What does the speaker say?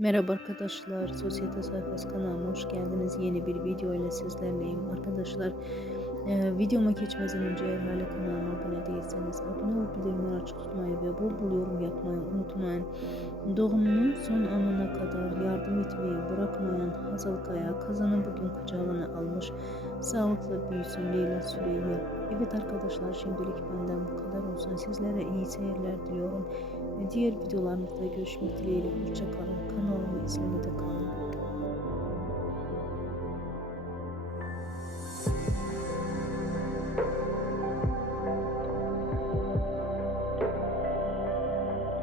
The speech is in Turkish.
Merhaba arkadaşlar, Sosyete Sayfası kanalıma hoş geldiniz. Yeni bir video ile sizlerleyim. Arkadaşlar, e, videoma geçmeden önce eğer hala kanalıma abone değilseniz abone olup bildirimleri açık tutmayı ve bol bol yorum yapmayı unutmayın. Doğumunun son anına kadar yardım etmeyi bırakmayan Hazal Kaya kızını bugün kucağına almış. Sağlıklı büyüsün Leyla Süreyya. Evet arkadaşlar şimdilik benden bu kadar olsun. Sizlere iyi seyirler diliyorum. Diğer videolarımızda görüşmek dileğiyle. Hoşçakalın.